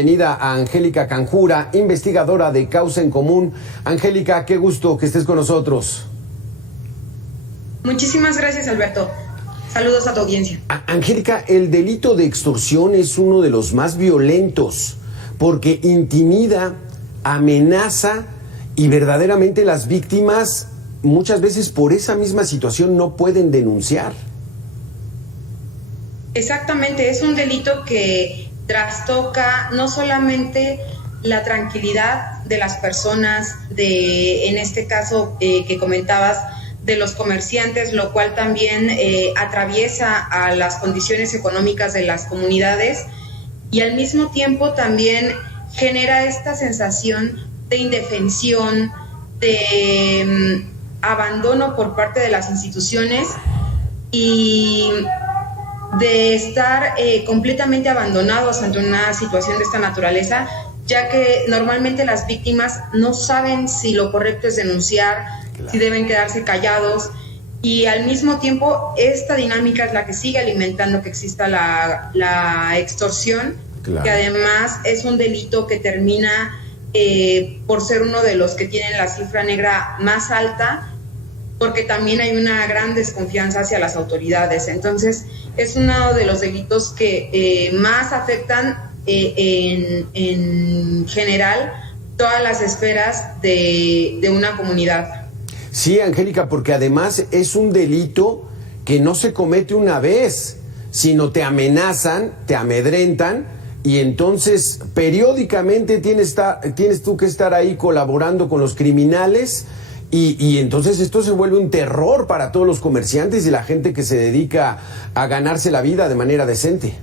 Bienvenida a Angélica Canjura, investigadora de Causa en Común. Angélica, qué gusto que estés con nosotros. Muchísimas gracias, Alberto. Saludos a tu audiencia. Angélica, el delito de extorsión es uno de los más violentos porque intimida, amenaza y verdaderamente las víctimas muchas veces por esa misma situación no pueden denunciar. Exactamente, es un delito que trastoca no solamente la tranquilidad de las personas, en este caso que comentabas, de los comerciantes, lo cual también atraviesa a las condiciones económicas de las comunidades y al mismo tiempo también genera esta sensación de indefensión, de abandono por parte de las instituciones y de estar completamente abandonados ante una situación de esta naturaleza, ya que normalmente las víctimas no saben si lo correcto es denunciar, claro, si deben quedarse callados, y al mismo tiempo esta dinámica es la que sigue alimentando que exista la extorsión, claro, que además es un delito que termina por ser uno de los que tienen la cifra negra más alta, porque también hay una gran desconfianza hacia las autoridades. Entonces, es uno de los delitos que más afectan en general todas las esferas de una comunidad. Sí, Angélica, porque además es un delito que no se comete una vez, sino te amenazan, te amedrentan, y entonces periódicamente tienes tú que estar ahí colaborando con los criminales. Y entonces esto se vuelve un terror para todos los comerciantes y la gente que se dedica a ganarse la vida de manera decente.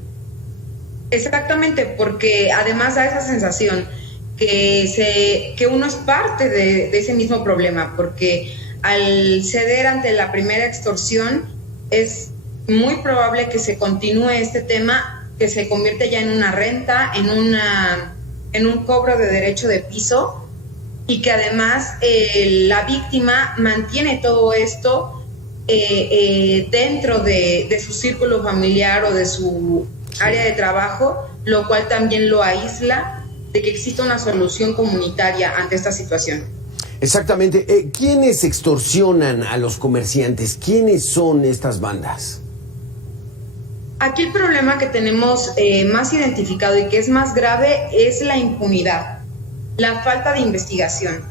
Exactamente, porque además da esa sensación que uno es parte de ese mismo problema, porque al ceder ante la primera extorsión es muy probable que se continúe este tema, que se convierte ya en una renta, en un cobro de derecho de piso, y que además la víctima mantiene todo esto dentro de su círculo familiar o de su área de trabajo, lo cual también lo aísla de que exista una solución comunitaria ante esta situación. Exactamente. ¿Quiénes extorsionan a los comerciantes? ¿Quiénes son estas bandas? Aquí el problema que tenemos más identificado y que es más grave es la impunidad, la falta de investigación.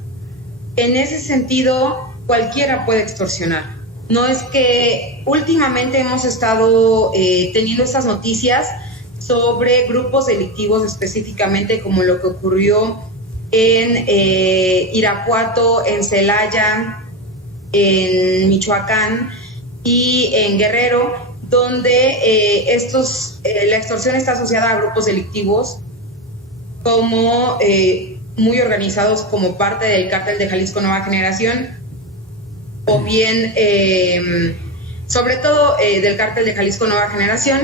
En ese sentido, cualquiera puede extorsionar. No es que últimamente hemos estado teniendo estas noticias sobre grupos delictivos específicamente, como lo que ocurrió en Irapuato, en Celaya, en Michoacán y en Guerrero, donde la extorsión está asociada a grupos delictivos como muy organizados como parte del cártel de Jalisco Nueva Generación, o bien, sobre todo del cártel de Jalisco Nueva Generación.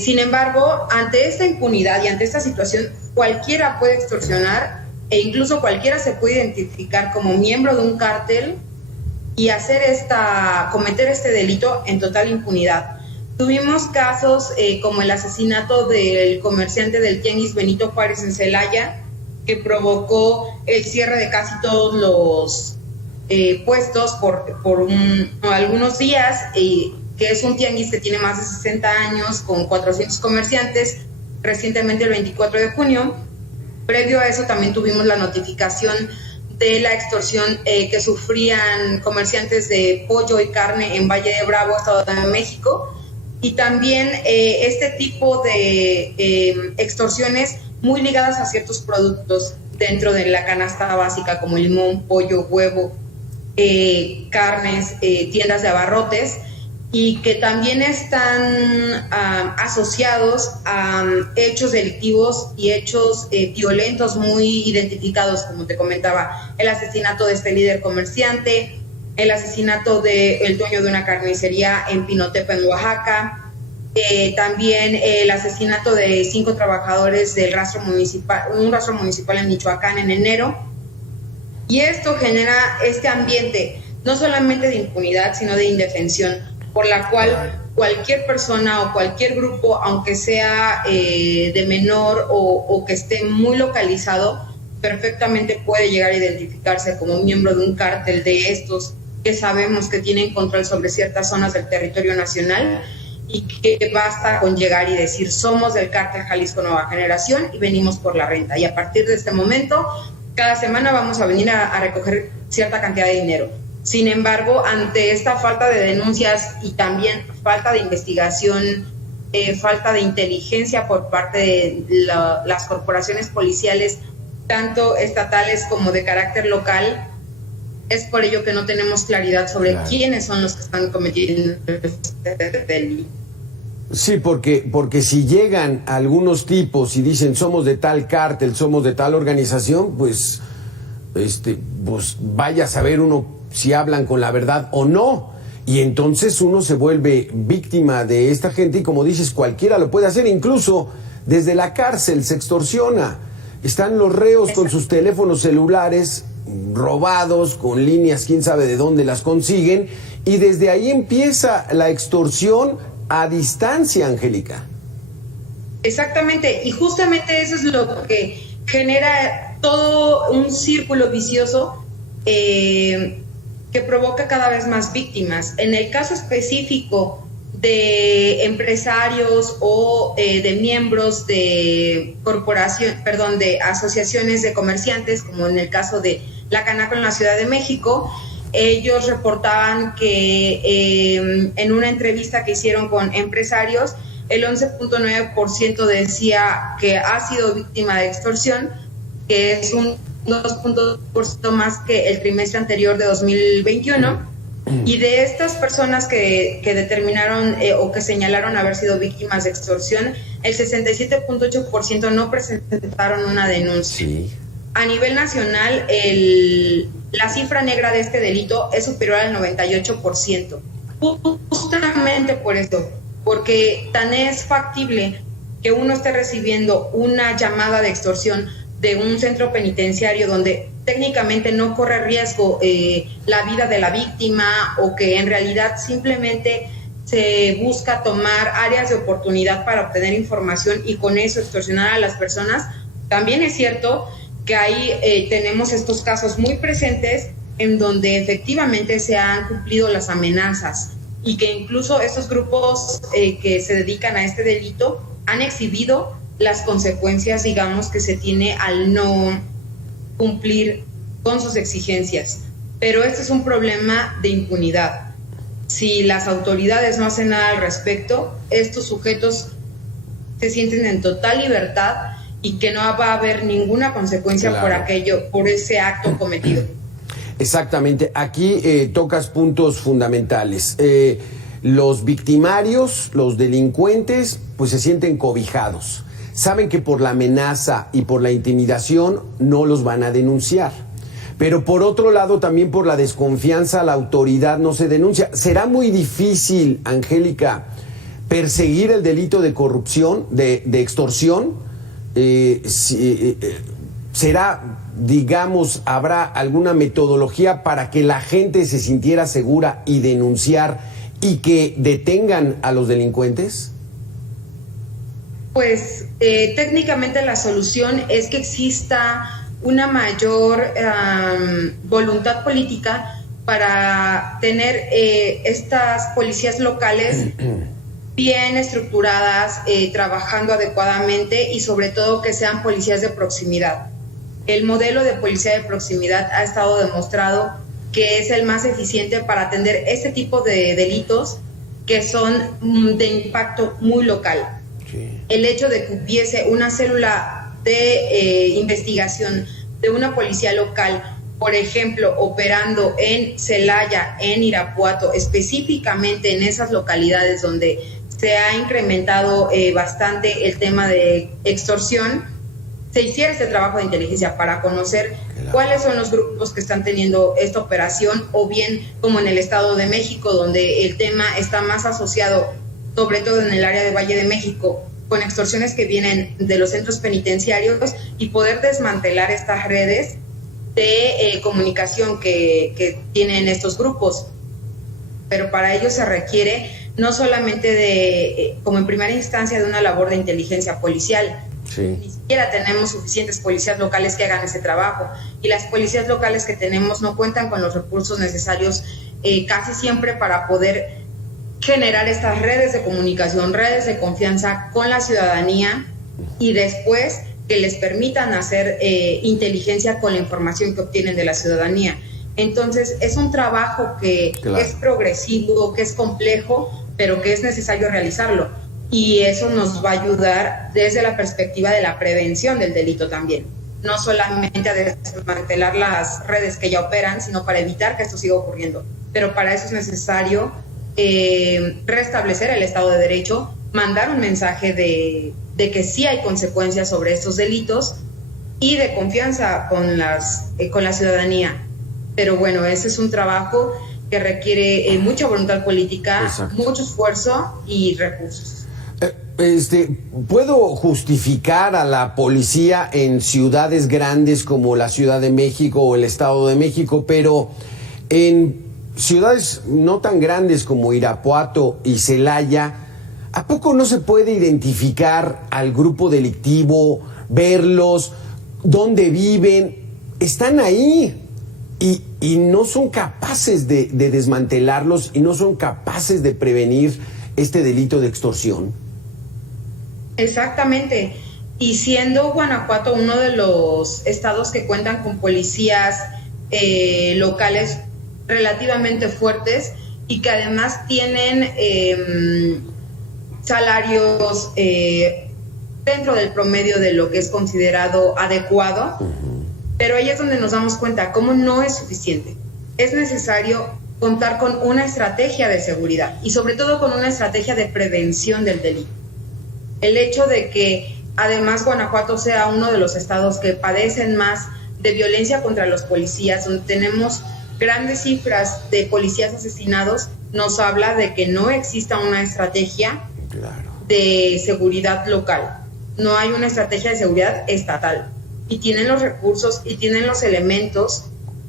Sin embargo, ante esta impunidad y ante esta situación, cualquiera puede extorsionar e incluso cualquiera se puede identificar como miembro de un cártel y cometer este delito en total impunidad. Tuvimos casos como el asesinato del comerciante del tianguis Benito Juárez en Celaya, que provocó el cierre de casi todos los puestos por algunos días, que es un tianguis que tiene más de 60 años, con 400 comerciantes, recientemente el 24 de junio. Previo a eso también tuvimos la notificación de la extorsión que sufrían comerciantes de pollo y carne en Valle de Bravo, Estado de México, y también este tipo de extorsiones muy ligadas a ciertos productos dentro de la canasta básica, como limón, pollo, huevo, carnes, tiendas de abarrotes, y que también están asociados a hechos delictivos y hechos violentos muy identificados, como te comentaba, el asesinato de este líder comerciante, el asesinato del dueño de una carnicería en Pinotepa, en Oaxaca, también el asesinato de 5 trabajadores del un rastro municipal en Michoacán en enero. Y esto genera este ambiente no solamente de impunidad, sino de indefensión, por la cual cualquier persona o cualquier grupo, aunque sea de menor o que esté muy localizado, perfectamente puede llegar a identificarse como miembro de un cártel de estos que sabemos que tienen control sobre ciertas zonas del territorio nacional, y que basta con llegar y decir: somos del cártel Jalisco Nueva Generación y venimos por la renta, y a partir de este momento cada semana vamos a venir a recoger cierta cantidad de dinero. Sin embargo, ante esta falta de denuncias y también falta de investigación, falta de inteligencia por parte de las corporaciones policiales, tanto estatales como de carácter local, es por ello que no tenemos claridad sobre quiénes son los que están cometiendo este delito. Sí, porque si llegan algunos tipos y dicen: somos de tal cártel, somos de tal organización, pues vaya a saber uno si hablan con la verdad o no. Y entonces uno se vuelve víctima de esta gente, y como dices, cualquiera lo puede hacer, incluso desde la cárcel se extorsiona. Están los reos con sus teléfonos celulares robados, con líneas, quién sabe de dónde las consiguen, y desde ahí empieza la extorsión a distancia, Angélica. Exactamente, y justamente eso es lo que genera todo un círculo vicioso que provoca cada vez más víctimas. En el caso específico de empresarios o de miembros de de asociaciones de comerciantes, como en el caso de la Canaco en la Ciudad de México, ellos reportaban que en una entrevista que hicieron con empresarios, el 11.9% decía que ha sido víctima de extorsión, que es un 2.2% más que el trimestre anterior de 2021. Y de estas personas que determinaron o que señalaron haber sido víctimas de extorsión, el 67.8% no presentaron una denuncia. Sí. A nivel nacional, la cifra negra de este delito es superior al 98%. Justamente por esto, porque tan es factible que uno esté recibiendo una llamada de extorsión de un centro penitenciario donde técnicamente no corre riesgo la vida de la víctima, o que en realidad simplemente se busca tomar áreas de oportunidad para obtener información y con eso extorsionar a las personas. También es cierto que ahí tenemos estos casos muy presentes en donde efectivamente se han cumplido las amenazas, y que incluso estos grupos que se dedican a este delito han exhibido las consecuencias, digamos, que se tiene al no cumplir con sus exigencias. Pero este es un problema de impunidad. Si las autoridades no hacen nada al respecto, estos sujetos se sienten en total libertad y que no va a haber ninguna consecuencia por ese acto cometido. Exactamente. Aquí tocas puntos fundamentales. Los victimarios, los delincuentes, pues se sienten cobijados. Saben que por la amenaza y por la intimidación no los van a denunciar. Pero por otro lado, también por la desconfianza a la autoridad no se denuncia. ¿Será muy difícil, Angélica, perseguir el delito de corrupción, de extorsión? ¿Será, digamos, habrá alguna metodología para que la gente se sintiera segura y denunciar y que detengan a los delincuentes? Pues técnicamente la solución es que exista una mayor voluntad política para tener estas policías locales bien estructuradas, trabajando adecuadamente, y sobre todo que sean policías de proximidad. El modelo de policía de proximidad ha estado demostrado que es el más eficiente para atender este tipo de delitos que son de impacto muy local. Sí. El hecho de que hubiese una célula de investigación de una policía local, por ejemplo, operando en Celaya, en Irapuato, específicamente en esas localidades donde se ha incrementado bastante el tema de extorsión, se hiciera este trabajo de inteligencia para conocer cuáles son los grupos que están teniendo esta operación, o bien como en el Estado de México, donde el tema está más asociado, sobre todo en el área de Valle de México, con extorsiones que vienen de los centros penitenciarios, y poder desmantelar estas redes de comunicación que tienen estos grupos. Pero para ello se requiere no solamente de, como en primera instancia, de una labor de inteligencia policial. Sí. Ni siquiera tenemos suficientes policías locales que hagan ese trabajo, y las policías locales que tenemos no cuentan con los recursos necesarios casi siempre para poder generar estas redes de comunicación, redes de confianza con la ciudadanía, y después que les permitan hacer inteligencia con la información que obtienen de la ciudadanía. Entonces es un trabajo que es progresivo, que es complejo, pero que es necesario realizarlo, y eso nos va a ayudar desde la perspectiva de la prevención del delito también, no solamente a desmantelar las redes que ya operan, sino para evitar que esto siga ocurriendo. Pero para eso es necesario restablecer el Estado de Derecho, mandar un mensaje de que sí hay consecuencias sobre estos delitos y de confianza con la ciudadanía. Pero bueno, ese es un trabajo que requiere mucha voluntad política, exacto, mucho esfuerzo y recursos. ¿Puedo justificar a la policía en ciudades grandes como la Ciudad de México o el Estado de México, pero en ciudades no tan grandes como Irapuato y Celaya, ¿a poco no se puede identificar al grupo delictivo, verlos, dónde viven? Están ahí y no son capaces de desmantelarlos, y no son capaces de prevenir este delito de extorsión. Exactamente. Y siendo Guanajuato uno de los estados que cuentan con policías locales relativamente fuertes y que además tienen salarios dentro del promedio de lo que es considerado adecuado, pero ahí es donde nos damos cuenta cómo no es suficiente. Es necesario contar con una estrategia de seguridad y sobre todo con una estrategia de prevención del delito. El hecho de que además Guanajuato sea uno de los estados que padecen más de violencia contra los policías, donde tenemos grandes cifras de policías asesinados, nos habla de que no exista una estrategia de seguridad local. No hay una estrategia de seguridad estatal. Y tienen los recursos y tienen los elementos,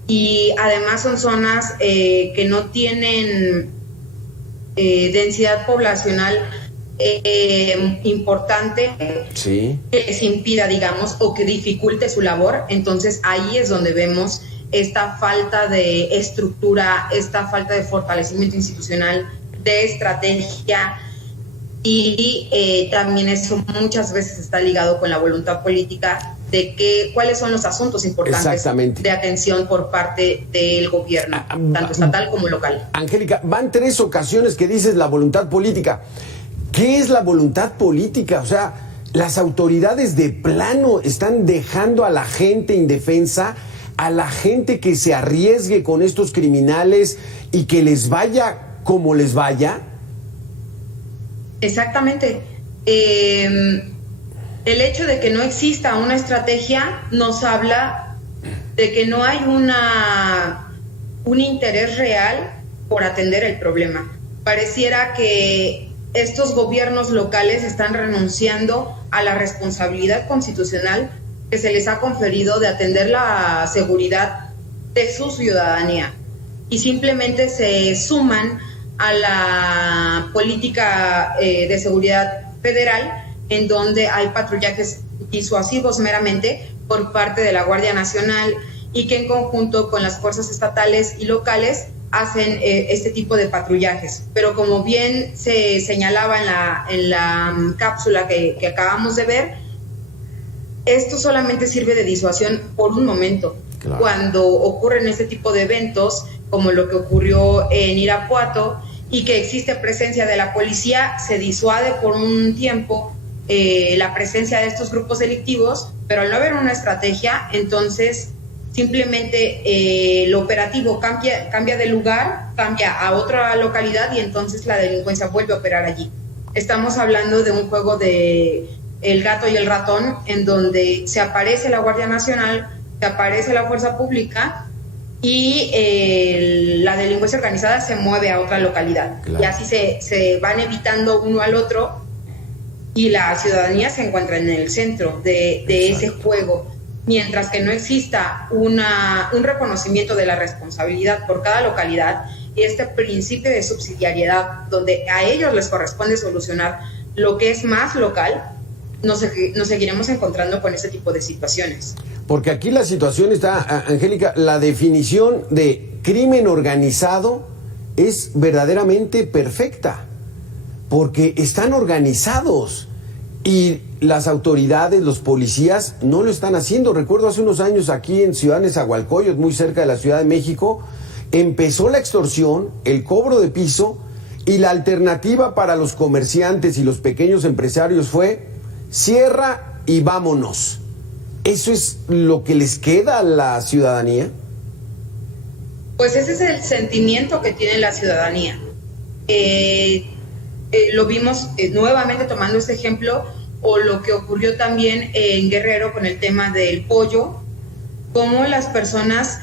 y además son zonas que no tienen densidad poblacional importante, sí, que les impida, digamos, o que dificulte su labor. Entonces ahí es donde vemos esta falta de estructura, esta falta de fortalecimiento institucional, de estrategia, y también eso muchas veces está ligado con la voluntad política de cuáles son los asuntos importantes de atención por parte del gobierno, tanto estatal como local. Angélica, van 3 ocasiones que dices la voluntad política. ¿Qué es la voluntad política? O sea, las autoridades de plano están dejando a la gente indefensa, a la gente que se arriesgue con estos criminales y que les vaya como les vaya. Exactamente. El hecho de que no exista una estrategia nos habla de que no hay un interés real por atender el problema. Pareciera que estos gobiernos locales están renunciando a la responsabilidad constitucional que se les ha conferido de atender la seguridad de su ciudadanía, y simplemente se suman a la política de seguridad federal, en donde hay patrullajes disuasivos meramente por parte de la Guardia Nacional, y que en conjunto con las fuerzas estatales y locales hacen este tipo de patrullajes. Pero como bien se señalaba en la cápsula que acabamos de ver, esto solamente sirve de disuasión por un momento. Claro. Cuando ocurren este tipo de eventos, como lo que ocurrió en Irapuato, y que existe presencia de la policía, se disuade por un tiempo la presencia de estos grupos delictivos, pero al no haber una estrategia, entonces simplemente el operativo cambia de lugar, cambia a otra localidad, y entonces la delincuencia vuelve a operar allí. Estamos hablando de un juego de el gato y el ratón, en donde se aparece la Guardia Nacional, se aparece la fuerza pública, y la delincuencia organizada se mueve a otra localidad. Claro. Y así se van evitando uno al otro, y la ciudadanía se encuentra en el centro de ese juego. Mientras que no exista un reconocimiento de la responsabilidad por cada localidad, y este principio de subsidiariedad, donde a ellos les corresponde solucionar lo que es más local, nos seguiremos encontrando con ese tipo de situaciones. Porque aquí la situación está, Angélica, la definición de crimen organizado es verdaderamente perfecta, porque están organizados y las autoridades, los policías no lo están haciendo. Recuerdo hace unos años aquí en Ciudad Nezahualcóyotl, muy cerca de la Ciudad de México, empezó la extorsión, el cobro de piso, y la alternativa para los comerciantes y los pequeños empresarios fue cierra y vámonos. ¿Eso es lo que les queda a la ciudadanía? Pues ese es el sentimiento que tiene la ciudadanía. Lo vimos nuevamente tomando este ejemplo, o lo que ocurrió también en Guerrero con el tema del pollo, cómo las personas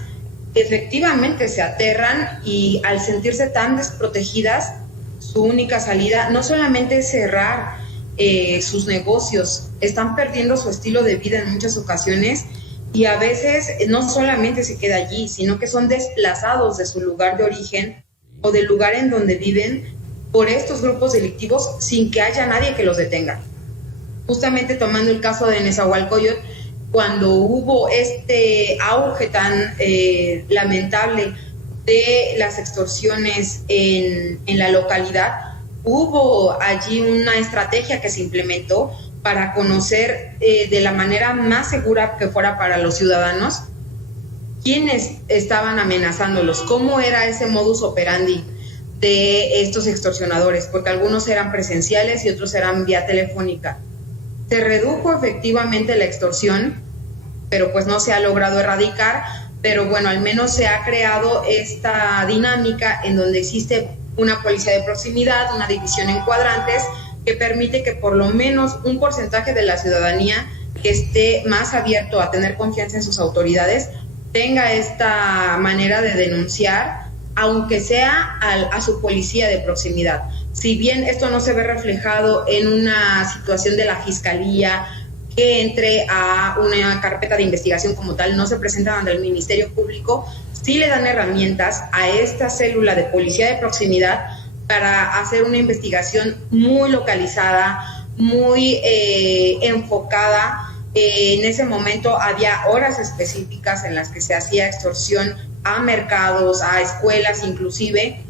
efectivamente se aterran y al sentirse tan desprotegidas, su única salida no solamente es cerrar sus negocios, están perdiendo su estilo de vida en muchas ocasiones, y a veces no solamente se queda allí, sino que son desplazados de su lugar de origen o del lugar en donde viven por estos grupos delictivos sin que haya nadie que los detenga. Justamente tomando el caso de Nezahualcóyotl, cuando hubo este auge tan lamentable de las extorsiones en la localidad, hubo allí una estrategia que se implementó para conocer de la manera más segura que fuera para los ciudadanos quiénes estaban amenazándolos, cómo era ese modus operandi de estos extorsionadores, porque algunos eran presenciales y otros eran vía telefónica. Se redujo efectivamente la extorsión, pero pues no se ha logrado erradicar, pero bueno, al menos se ha creado esta dinámica en donde existe una policía de proximidad, una división en cuadrantes, que permite que por lo menos un porcentaje de la ciudadanía que esté más abierto a tener confianza en sus autoridades tenga esta manera de denunciar, aunque sea a su policía de proximidad. Si bien esto no se ve reflejado en una situación de la fiscalía que entre a una carpeta de investigación como tal, no se presenta ante el Ministerio Público, sí le dan herramientas a esta célula de policía de proximidad para hacer una investigación muy localizada, muy enfocada. En ese momento había horas específicas en las que se hacía extorsión a mercados, a escuelas inclusive,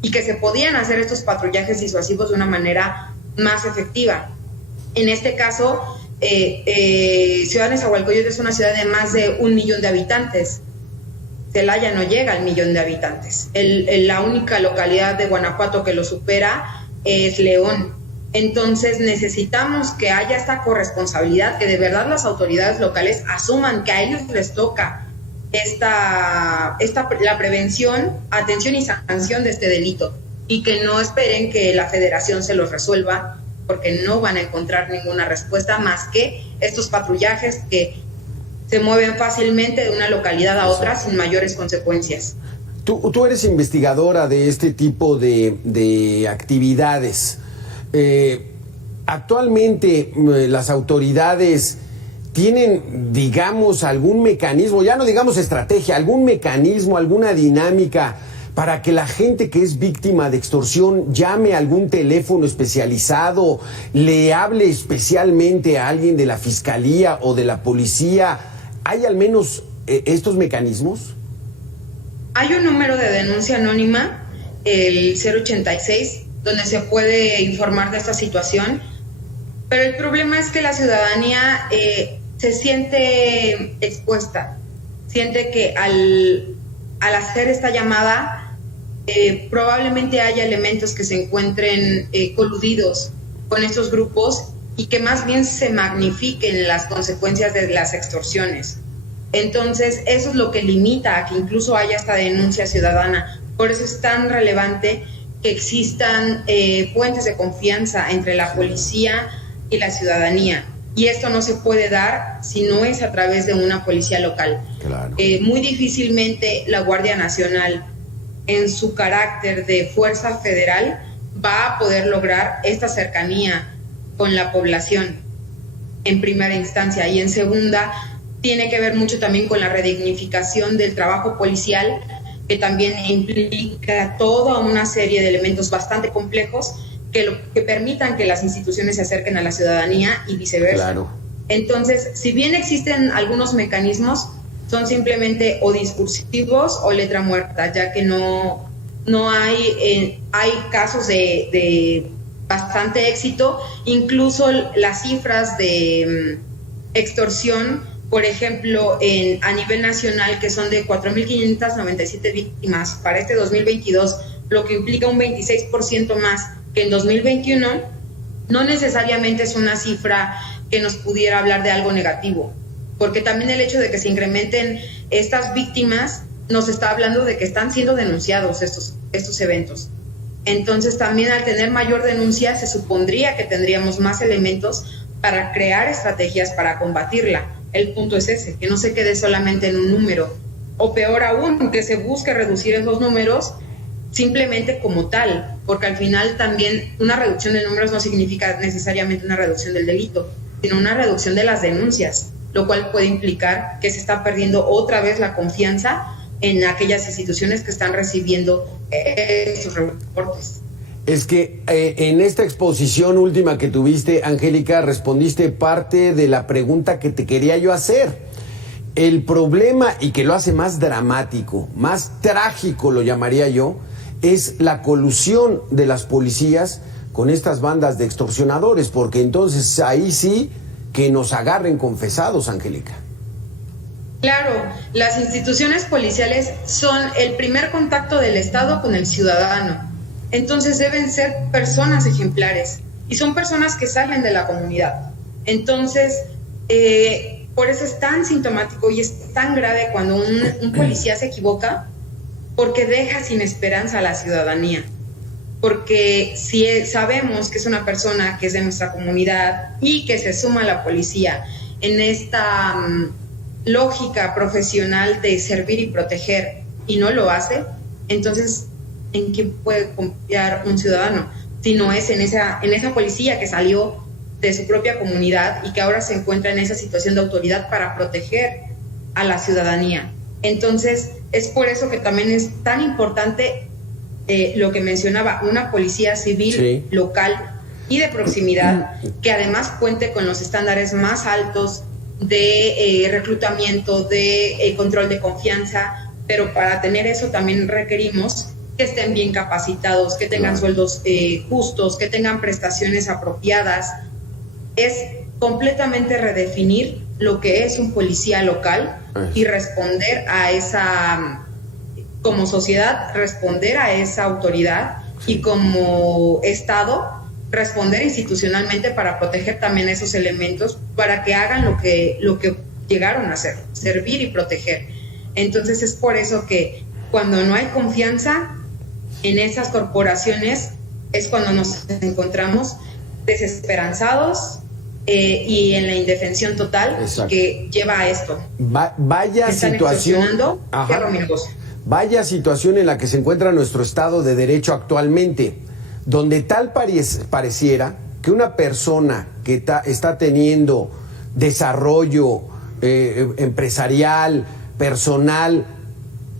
y que se podían hacer estos patrullajes disuasivos de una manera más efectiva. En este caso, Ciudad Nezahualcóyotl es una ciudad de más de 1 millón de habitantes. Celaya no llega al 1 millón de habitantes. La única localidad de Guanajuato que lo supera es León. Entonces necesitamos que haya esta corresponsabilidad, que de verdad las autoridades locales asuman que a ellos les toca la prevención, atención y sanción de este delito, y que no esperen que la federación se los resuelva, porque no van a encontrar ninguna respuesta más que estos patrullajes que se mueven fácilmente de una localidad a otra sin mayores consecuencias. Tú eres investigadora de este tipo de actividades. Actualmente las autoridades tienen, digamos, algún mecanismo, ya no digamos estrategia, algún mecanismo, alguna dinámica para que la gente que es víctima de extorsión llame a algún teléfono especializado, le hable especialmente a alguien de la fiscalía o de la policía. ¿Hay al menos estos mecanismos? Hay un número de denuncia anónima, el 086, donde se puede informar de esta situación, pero el problema es que la ciudadanía se siente expuesta, siente que al hacer esta llamada probablemente haya elementos que se encuentren coludidos con estos grupos y que más bien se magnifiquen las consecuencias de las extorsiones. Entonces, eso es lo que limita a que incluso haya esta denuncia ciudadana. Por eso es tan relevante que existan puentes de confianza entre la policía y la ciudadanía. Y esto no se puede dar si no es a través de una policía local. Claro. Muy difícilmente la Guardia Nacional, en su carácter de fuerza federal, va a poder lograr esta cercanía con la población en primera instancia, y en segunda tiene que ver mucho también con la redignificación del trabajo policial que también implica toda una serie de elementos bastante complejos que permitan que las instituciones se acerquen a la ciudadanía y viceversa. Claro. Entonces, si bien existen algunos mecanismos, son simplemente o discursivos o letra muerta, ya que no hay casos de bastante éxito, incluso las cifras de extorsión, por ejemplo, a nivel nacional, que son de 4.597 víctimas para este 2022, lo que implica un 26% más que en 2021, no necesariamente es una cifra que nos pudiera hablar de algo negativo, porque también el hecho de que se incrementen estas víctimas nos está hablando de que están siendo denunciados estos eventos. Entonces también al tener mayor denuncia se supondría que tendríamos más elementos para crear estrategias para combatirla. El punto es ese, que no se quede solamente en un número, o peor aún, que se busque reducir esos números simplemente como tal, porque al final también una reducción de números no significa necesariamente una reducción del delito, sino una reducción de las denuncias, lo cual puede implicar que se está perdiendo otra vez la confianza en aquellas instituciones que están recibiendo esos reportes. Es que en esta exposición última que tuviste, Angélica, respondiste parte de la pregunta que te quería yo hacer. El problema, y que lo hace más dramático, más trágico lo llamaría yo, es la colusión de las policías con estas bandas de extorsionadores, porque entonces ahí sí que nos agarren confesados, Angélica. Claro, las instituciones policiales son el primer contacto del Estado con el ciudadano. Entonces deben ser personas ejemplares y son personas que salen de la comunidad. Entonces, por eso es tan sintomático y es tan grave cuando un policía se equivoca, porque deja sin esperanza a la ciudadanía. Porque si sabemos que es una persona que es de nuestra comunidad y que se suma a la policía en esta lógica profesional de servir y proteger y no lo hace, entonces ¿en quién puede confiar un ciudadano? Si no es en esa policía que salió de su propia comunidad y que ahora se encuentra en esa situación de autoridad para proteger a la ciudadanía. Entonces, es por eso que también es tan importante lo que mencionaba, una policía civil local y de proximidad, que además cuente con los estándares más altos de reclutamiento, de control de confianza, pero para tener eso también requerimos que estén bien capacitados, que tengan sueldos justos, que tengan prestaciones apropiadas. Es completamente redefinir lo que es un policía local y responder a esa, como sociedad, responder a esa autoridad y como Estado, responder institucionalmente para proteger también esos elementos, para que hagan lo que llegaron a hacer, servir y proteger. Entonces es por eso que cuando no hay confianza en esas corporaciones es cuando nos encontramos desesperanzados y en la indefensión total que lleva a esto. Vaya situación. Vaya situación en la que se encuentra nuestro Estado de Derecho actualmente, donde tal pareciera que una persona que está teniendo desarrollo empresarial, personal,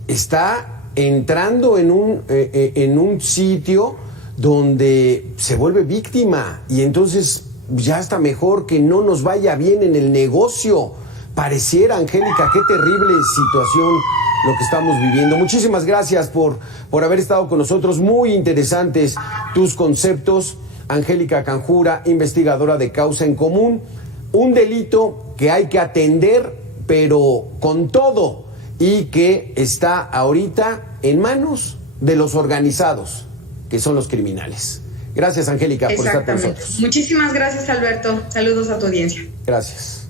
está entrando en un sitio donde se vuelve víctima y entonces ya está mejor que no nos vaya bien en el negocio. Pareciera, Angélica, qué terrible situación lo que estamos viviendo. Muchísimas gracias por haber estado con nosotros. Muy interesantes tus conceptos. Angélica Canjura, investigadora de Causa en Común. Un delito que hay que atender, pero con todo, y que está ahorita en manos de los organizados, que son los criminales. Gracias, Angélica, por estar con nosotros. Muchísimas gracias, Alberto. Saludos a tu audiencia. Gracias.